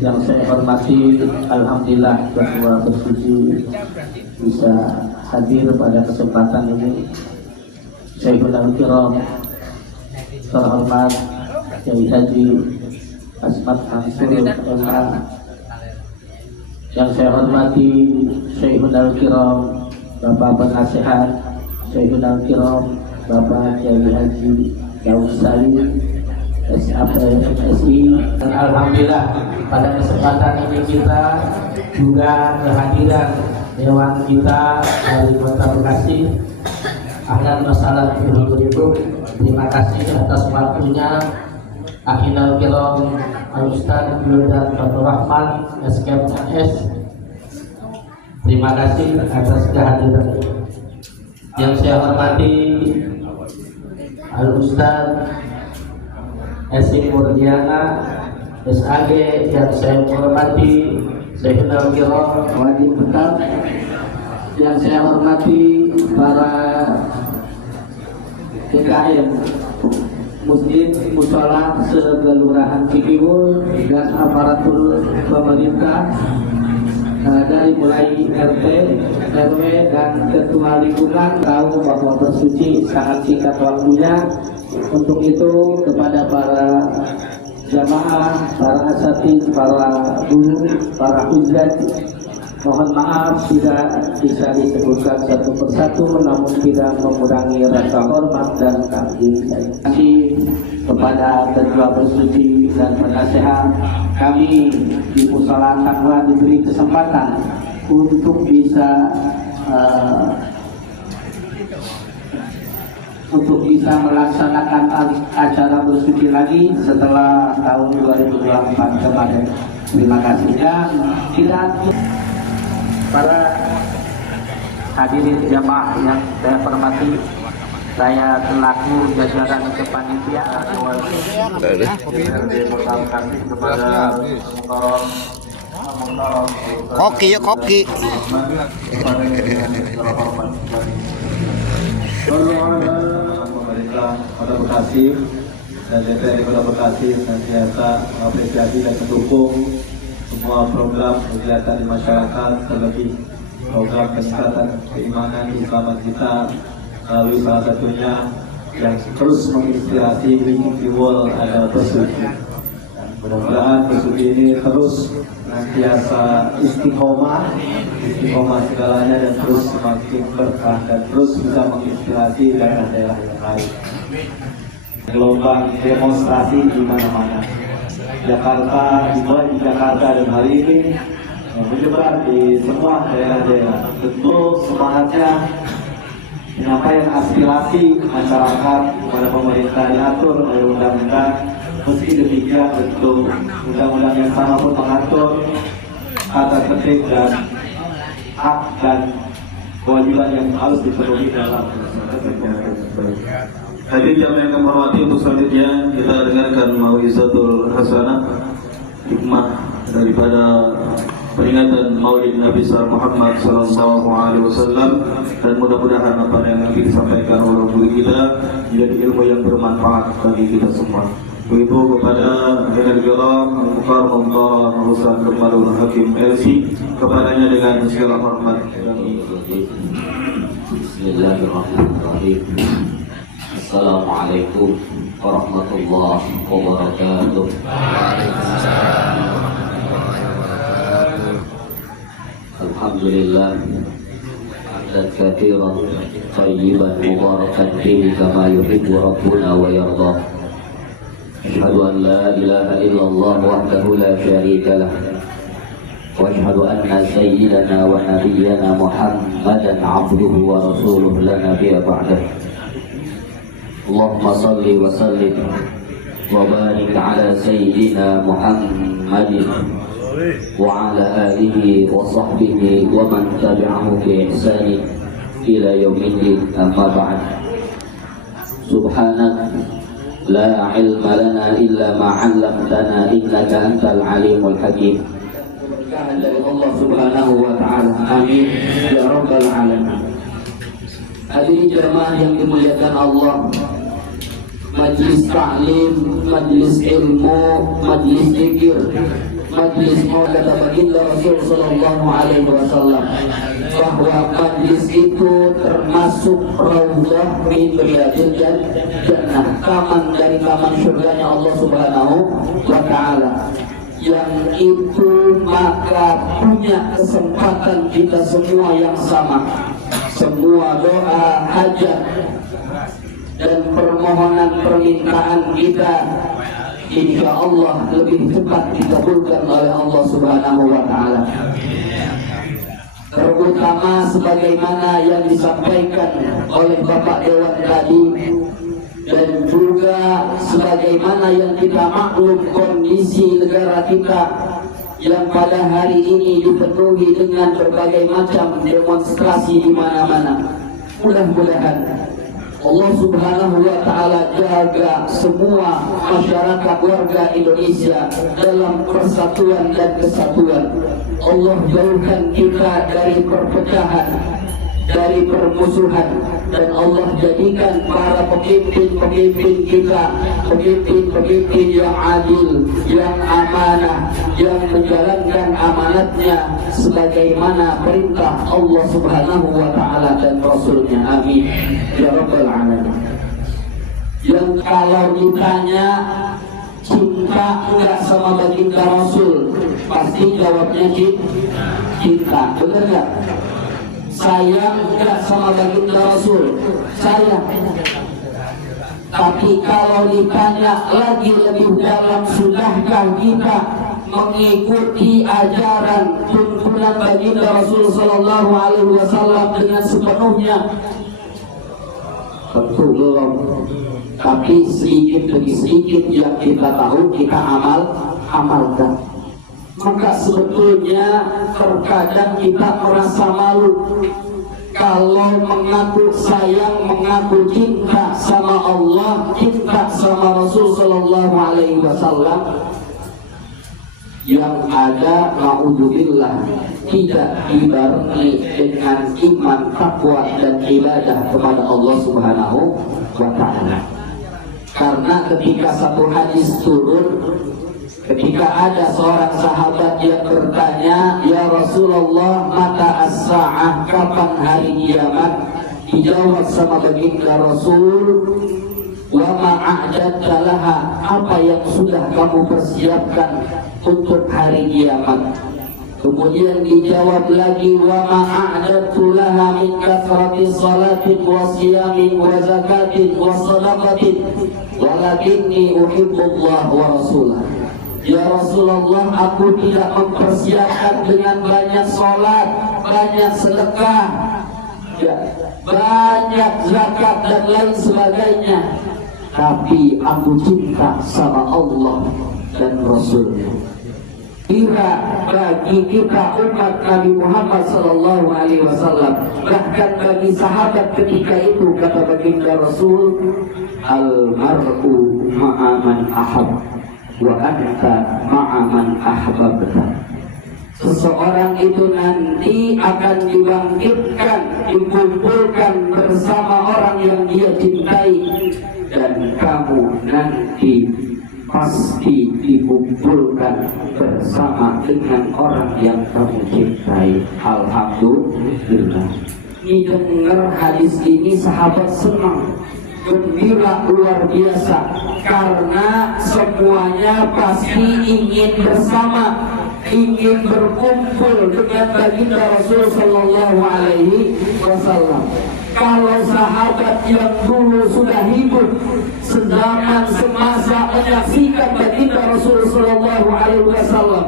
Yang saya hormati, alhamdulillah bahwa bersuci bisa hadir pada kesempatan ini. Syekhul Kiram terhormat Kiai Haji Asmat Mansur MA. Yang saya hormati Syekhul Kiram Bapak Penasehat, Syekhul Kiram Bapak Kiai Haji Daud Salim SI. Dan alhamdulillah pada kesempatan ini kita juga kehadiran dewan kita dari Kota Bekasi. Ahlan masalah ibu-ibu, terima kasih atas waktunya. Akhirnya Kiram Al-Ustaz dan Dr. Rahman SKMS, terima kasih atas kehadiran. Yang saya hormati Al-Ustaz Esi Murdiana SAG, yang saya hormati Syekhul Kiram wajib tetap. Yang saya hormati para DKM Masjid Musola Segelurahan Cikiwul dan aparatur pemerintah dari mulai RT, RW dan ketua lingkungan tahu bahwa bersuci sangat singkat waktunya. Untuk itu kepada para jamaah, para asatidz, para guru, para hujjaj, mohon maaf tidak bisa disebutkan satu persatu, namun tidak mengurangi rasa hormat dan takdim. Terima kasih kepada ketua bersuci dan penasehat. Kami di Mushola Taqwa diberi kesempatan untuk bisa melaksanakan acara bersuci lagi setelah tahun 2024 kemarin. Terima kasih. Dan kita para hadirin jamaah yang saya hormati, saya selaku jajaran kepanitiaan koki pemerintah Kota Bekasi dan DPRD Kota Bekasi senantiasa mengapresiasi dan mendukung semua program kegiatan di masyarakat, terlebih program peningkatan keimanan Islaman kita melalui salah satunya yang terus menginspirasi Cikiwul adalah bersuci. Mudah-mudahan bersuci ini terus senantiasa istiqomah segalanya dan terus semakin berkah dan terus bisa menginspirasi daerah-daerah yang lain. Gelombang demonstrasi di mana-mana. Jakarta, dimulai di Jakarta dan hari ini menyebar di semua daerah-daerah. Tentu semangatnya menyampaikan aspirasi masyarakat kepada pemerintah diatur oleh undang-undang. Meski demikian, tentu undang-undang yang sama pun mengatur tata tertib dan hak dan kewajiban yang harus dipenuhi dalam Hadirin jamaah yang kami hormati, untuk selanjutnya kita dengarkan mau'izatul hasanah, hikmah daripada peringatan Maulid Nabi Muhammad SAW, dan mudah-mudahan apa yang nanti disampaikan oleh guru kita menjadi ilmu yang bermanfaat bagi kita semua. Begitu kepada Haidar Kiram Al-Mukarram Ustaz Kemalul Hakim LC, kepadanya dengan segala hormat. Bismillahirrahmanirrahim. Assalamualaikum warahmatullahi wabarakatuh. Alhamdulillah hamdan katsiran thayyiban mubarakan fihi kama yuhibbu rabbuna wa yarda. Asyhadu an la ilaha illallah wahdahu la syarika lah, wa asyhadu anna sayyidana wa nabiyyana Muhammadan abduhu wa rasuluhu la nabiyya ba'dah. Allahumma salli wa sallim wa barik ala sayyidina Muhammadin وعلى آله وصحبه ومن تبعه بإحسان إلى يوم الدين. أما بعد. سبحانك لا علم لنا إلا ما علمتنا إنك أنت العليم الحكيم. dari Allah Subhanahu wa taala. Amin ya rabbal alamin. Hadirin jemaah yang dimuliakan Allah, majlis ta'lim, majlis ilmu, majlis zikir, majlis maulid baginda Rasul sallallahu alaihi wasallam, bahwa majlis itu termasuk raudhah min riyadil jannah, taman dari taman surganya Allah Subhanahu wa taala. Yang itu maka punya kesempatan kita semua yang sama. Semua doa, hajat dan permohonan permintaan kita insya Allah lebih cepat dikabulkan oleh Allah Subhanahu wa taala. Terutama sebagaimana yang disampaikan oleh Bapak Dewan tadi, dan juga sebagaimana yang kita maklum kondisi negara kita yang pada hari ini dipenuhi dengan berbagai macam demonstrasi di mana-mana. Mudah-mudahan Allah Subhanahu wa taala jaga semua masyarakat warga Indonesia dalam persatuan dan kesatuan. Allah jauhkan kita dari perpecahan, dari permusuhan, dan Allah jadikan para pemimpin-pemimpin kita pemimpin-pemimpin yang adil, yang amanah, yang menjalankan amanatnya sebagaimana perintah Allah Subhanahu wa taala dan Rasulnya. Amin ya rabbal alamin. Yang kalau ditanya cinta enggak sama baginda Rasul, pasti jawabnya cinta. Benar enggak? Sayang enggak sama baginda Rasul? Sayang. Tapi kalau ditanya lagi lebih dalam, sudahkah kita mengikuti ajaran tuntunan baginda Rasul sallallahu alaihi wasallam dengan sepenuhnya? Tentu belum. Tapi sedikit demi sedikit yang kita tahu kita amalkan. Maka sebetulnya terkadang kita merasa malu kalau mengaku sayang, mengaku cinta sama Allah, cinta sama Rasul sallallahu alaihi wasallam, yang ada naudzubillah tidak dibarengi dengan iman, takwa dan ibadah kepada Allah Subhanahu wa taala. Karena ketika satu hadis turun, ketika ada seorang sahabat yang bertanya, "Ya Rasulullah, mata as-sa'ah, kapan hari kiamat?" Dijawab sama baginda Rasul, "Wa ma a'dadta laha," apa yang sudah kamu persiapkan untuk hari kiamat? Kemudian dijawab lagi, "Wa ma a'dadtu laha min kathrati salatin wa siyamin wa zakatin wa sadaqatin walakinni uhibbullah wa rasulah." Ya Rasulullah, aku tidak mempersiapkan dengan banyak sholat, banyak sedekah, ya, banyak zakat dan lain sebagainya, tapi aku cinta sama Allah dan Rasulnya. Kira bagi kita umat Nabi Muhammad sallallahu alaihi wasallam, bahkan bagi sahabat ketika itu, kata baginda Rasul, "Al-mar'u ma'aman ahab wa anta ma'aman ahbabta." Seseorang itu nanti akan dibangkitkan, dikumpulkan bersama orang yang dia cintai, dan kamu nanti pasti dikumpulkan bersama dengan orang yang kamu cintai. Alhamdulillah. Ini dengar hadis ini sahabat senang, gembira luar biasa, karena semuanya pasti ingin bersama, ingin berkumpul dengan baginda Rasul sallallahu alaihi wasallam. Kalau sahabat yang dulu sudah hidup sezaman semasa menyaksikan baginda Rasul sallallahu alaihi wasallam,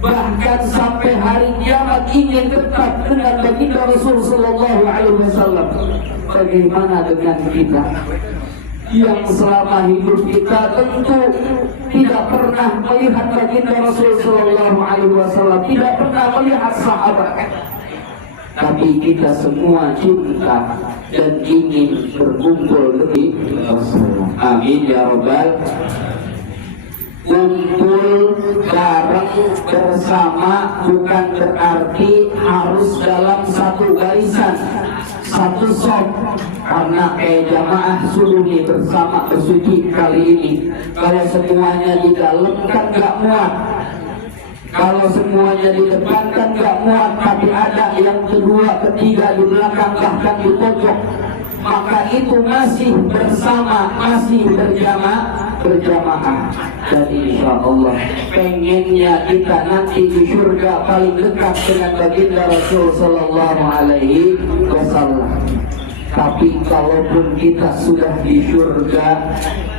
bahkan sampai hari kiamat ingin tetap dengan baginda Rasul sallallahu alaihi wasallam, bagaimana dengan kita yang selama hidup kita tentu tidak pernah melihat baginda Rasul Sallallahu Alaihi Wasallam, tidak pernah melihat sahabat. Tapi kita semua cinta dan ingin berkumpul dengan Rasulullah. Amin ya Rabbal. Kumpul bareng bersama bukan berarti harus dalam satu barisan, satu sop. Karena jamaah suruh bersama bersuci kali ini, kalau semuanya di dalam kan gak muat. Kalau semuanya di depan kan gak muat, tapi ada yang kedua, ketiga, di belakang, bahkan di pojok, maka itu masih bersama, masih berjamaah. Dan insya Allah pengennya kita nanti di surga paling dekat dengan baginda Rasul Sallallahu Alaihi Wasallam. Tapi kalaupun kita sudah di surga,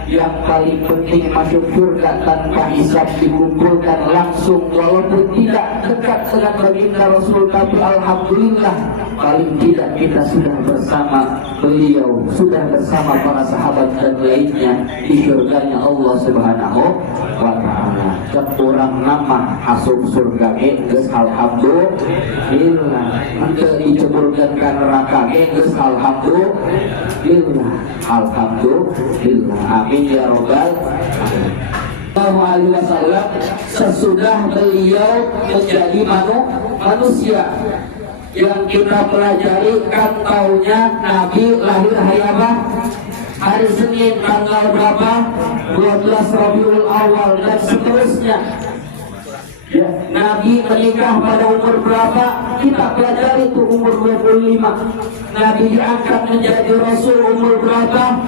yang paling penting masuk surga tanpa hisab, dikumpulkan langsung, walaupun tidak dekat dengan baginda Rasul, tapi alhamdulillah paling tidak kita sudah bersama beliau, sudah bersama para sahabat dan lainnya di surganya Allah Subhanahu wa Ta'ala. Dan orang nama masuk surga geus alhamdulillah, untuk diceburkan ke neraka geus alhamdulillah, alhamdulillah. Amin ya Rabbal alamin. Wasallam sesudah beliau menjadi manusia, yang kita pelajari kan tahunnya Nabi lahir hari apa? Hari Senin tanggal berapa? 12 Rabiul Awal dan seterusnya. Ya, Nabi menikah pada umur berapa? Kita pelajari itu umur 25. Nabi diangkat menjadi Rasul umur berapa?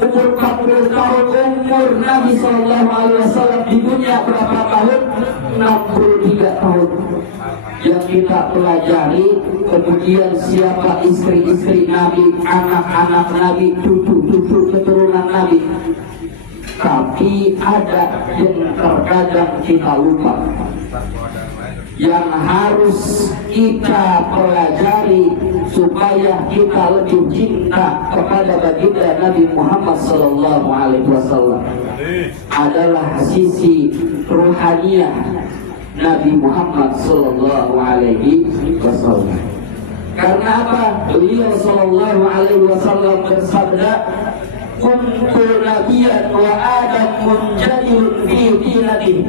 Umur 40 tahun. Umur Nabi SAW di dunia berapa tahun? 63 tahun. Yang kita pelajari, kemudian siapa istri-istri Nabi, anak-anak Nabi, cucu-cucu keturunan Nabi. Tapi ada yang terkadang kita lupa, yang harus kita pelajari supaya kita lebih cinta kepada baginda Nabi Muhammad Sallallahu Alaihi Wasallam adalah sisi ruhaniyah Nabi Muhammad Sallallahu Alaihi Wasallam. Karena apa? Beliau Sallallahu Alaihi Wasallam bersabda, kuntu nabiyan wa Adam munjadilun fi dinati.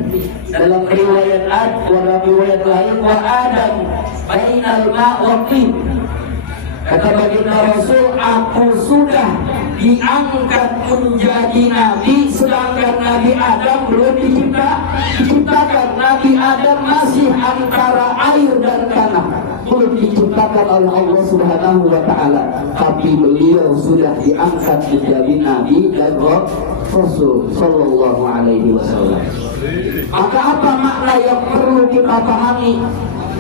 Dalam riwayat riwayat lain, wa Adam bainal ma' wa tin. Kata baginda Rasul, aku sudah diangkat menjadi nabi, sedangkan Nabi Adam belum diciptakan. Nabi Adam masih antara air dan tanah, belum diciptakan oleh Allah Subhanahu wa Ta'ala. Tapi beliau sudah diangkat menjadi nabi dan Rasul Sallallahu Alaihi Wasallam. Maka apa makna yang perlu kita pahami?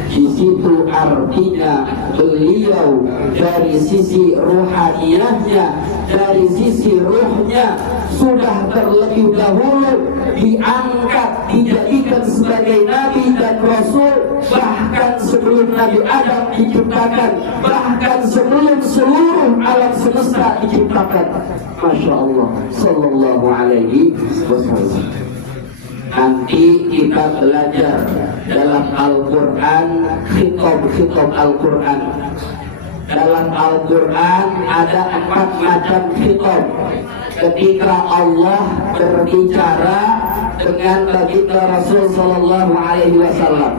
Di situ artinya beliau dari sisi ruhaniyahnya, dari sisi ruhnya sudah terlebih dahulu diangkat, dijadikan sebagai nabi dan rasul, bahkan sebelum Nabi Adam diciptakan, bahkan sebelum seluruh alam semesta diciptakan. Masya Allah Sallallahu Alaihi Wasallam. Nanti kita belajar dalam Al-Quran, khitab Al-Quran. Dalam Al-Quran ada 4 macam khitab. Ketika Allah berbicara dengan baginda Rasul Sallallahu Alaihi Wasallam,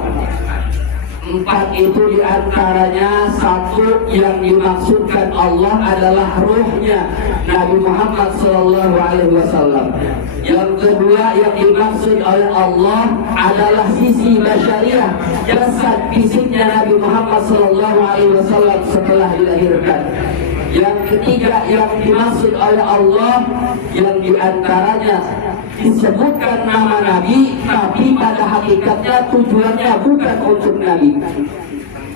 4 itu diantaranya, satu yang dimaksudkan Allah adalah ruhnya Nabi Muhammad Sallallahu Alaihi Wasallam. Yang kedua yang dimaksud oleh Allah adalah sisi basyariah, jasad fisiknya Nabi Muhammad Sallallahu Alaihi Wasallam setelah dilahirkan. Yang ketiga yang dimaksud oleh Allah, yang diantaranya disebutkan nama Nabi, tapi pada hakikatnya tujuannya bukan untuk Nabi.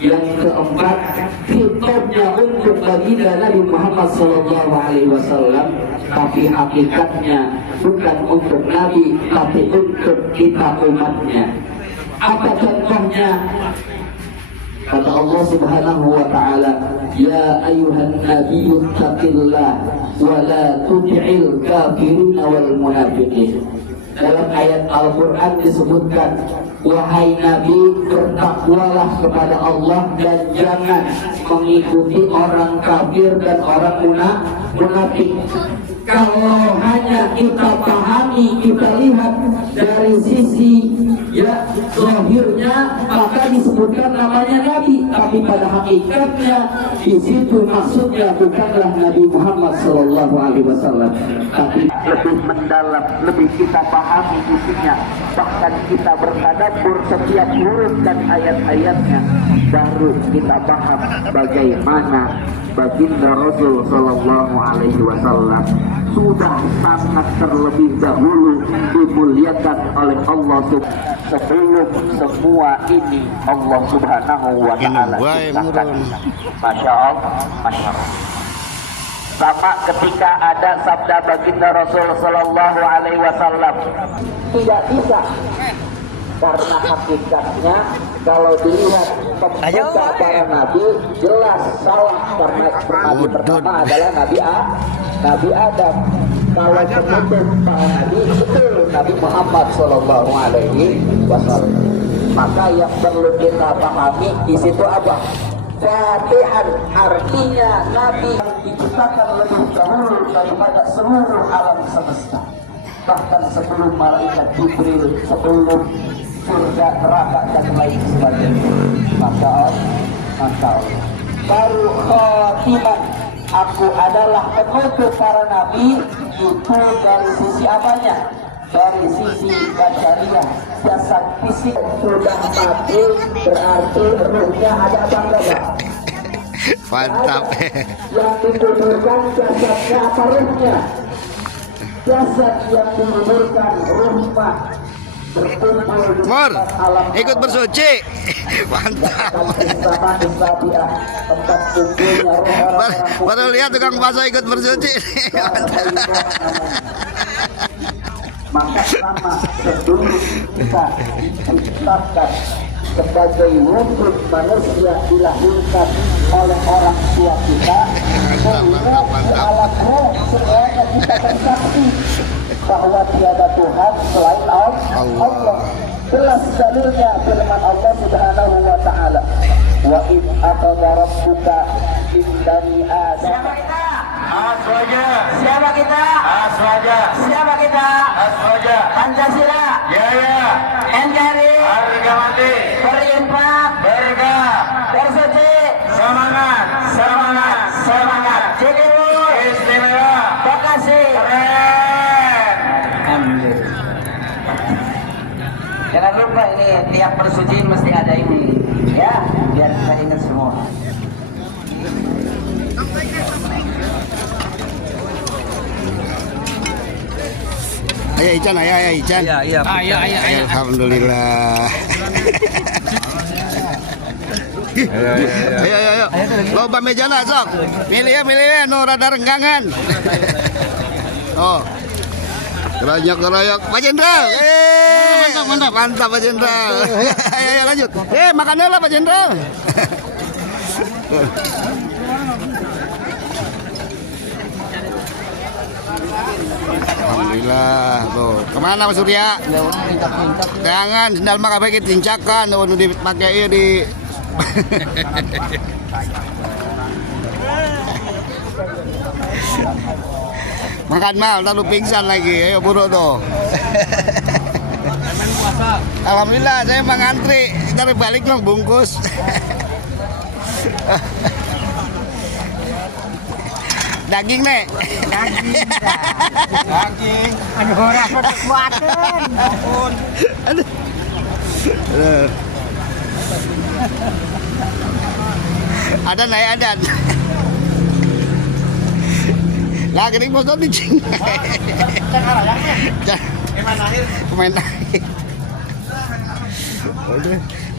Yang keempat, khitabnya untuk baginda Nabi Muhammad Sallallahu Alaihi Wasallam, tapi hakikatnya bukan untuk Nabi, tapi untuk kita umatnya. Apa contohnya? Kata Allah Subhanahu wa taala, "Ya ayyuhan nabiyyu taqillah wa la tuti'il kafirin wal munafiqin." Dalam ayat Al-Qur'an disebutkan, wahai Nabi, bertakwalah kepada Allah dan jangan mengikuti orang kafir dan orang munafik. Kalau hanya kita pahami, kita lihat dari sisi zahirnya, maka disebutkan namanya Nabi, tapi pada hakikatnya di situ maksudnya bukanlah Nabi Muhammad SAW, tapi lebih mendalam, lebih kita pahami isinya, bahkan kita bertadabbur setiap huruf dan ayat-ayatnya, baru kita paham bagaimana baginda Rasul Sallallahu Alaihi Wasallam sudah sangat terlebih dahulu dimuliakan oleh Allah sebelum semua ini Allah Subhanahu wa taala ciptakan. Masya Allah, Masya Allah. Sama ketika ada sabda baginda Rasul Sallallahu Alaihi Wasallam, tidak bisa, karena hakikatnya kalau dilihat pemuda para nabi jelas salah, karena nabi pertama adalah Nabi Adam. Kalau penutup para nabi itu Nabi Muhammad Sallallahu Alaihi Wasallam. Maka yang perlu kita pahami di situ apa? Fatihan artinya Nabi diciptakan lebih dahulu daripada seluruh alam semesta. Bahkan sebelum malaikat Jibril, sebelum surga, neraka dan lain sebagainya. Masya Allah, Masya Allah. Baru khotiman, aku adalah penutup para nabi, itu dari sisi apanya? Dari sisi basyariah, jasad fisik sudah mati, berarti ruhnya ada apa enggak? Mantap. Yang dikuburkan jasadnya apa ruhnya? Jasad yang dikuburkan ruhnya. Mur, ikut bersuci. Mantap. Baru lihat tukang bakso ikut bersuci. Maka sama sebelum kita diciptakan sebagai wujud manusia dilahirkan oleh orang tua kita, sehingga di alam roh semuanya kita bersaksi bahwa tiada Tuhan selain Allah. Jelas dalilnya firman Allah Subhanahu wa taala, "Wa id aqadha rabbuka min bani Adam." Aswaja. Siapa kita? Aswaja. Siapa kita? Aswaja. Pancasila. Jaya. NKRI. Harga mati. Berinfak. Berkah. Bersuci. Semangat. Semangat. Semangat. Cikiru. Istimewa. Bekasi. Keren. Alhamdulillah. Jangan lupa ini tiap persucian mesti ada ini, ya, biar kita ingat semua. Ayo Ican, ayo Ican. Iya. Alhamdulillah. Ayo. Loba mejana sok. Milih ya, no rada renggangan. Oh. Keroyok Pak Jenderal. Mantap Pak Jenderal. Ayo lanjut. Makannya lah Pak Jenderal. Alhamdulillah tuh. Kemana Mas Surya? Jangan sendal mah kabeh tincakan nu dipakai di makan mal, lalu pingsan lagi. Ayo buru tuh. Alhamdulillah saya mengantri. Ntar balik dong bungkus. Daging nek. Daging. Aduh, rasa kekuatan. Ampun. Aduh. Ada naik adan. Lah gering bos di cing. Pemain naik.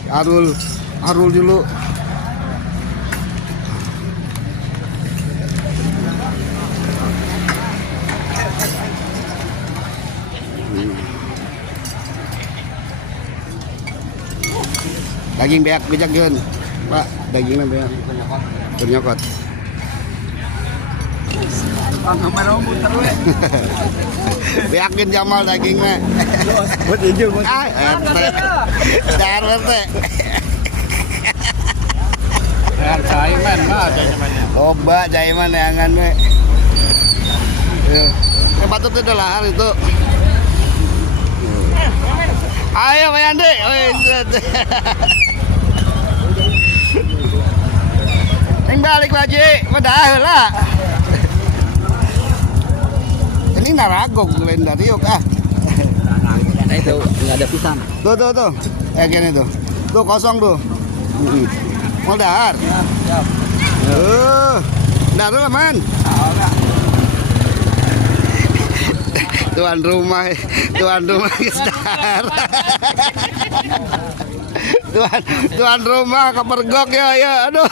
Arul dulu. Daging beak bejakeun. Pak, dagingnya biar ternyokot. Yakin Jamal dagingnya. Buat injil mas. Dar RT. Jaiman mah Jaimannya. Coba Jaiman yangan we. Patut itu lahar itu. Ayo Pak Yandi. Yang balik lagi, udah lah. Ini naragog lain dari yuk ah. Nah itu nggak ada pisang. Tuh. Gini tuh. Tuh kosong tuh. Mau dahar. Dahar lah man. Tuan rumah dahar. Tuan rumah kepergok ya. Aduh.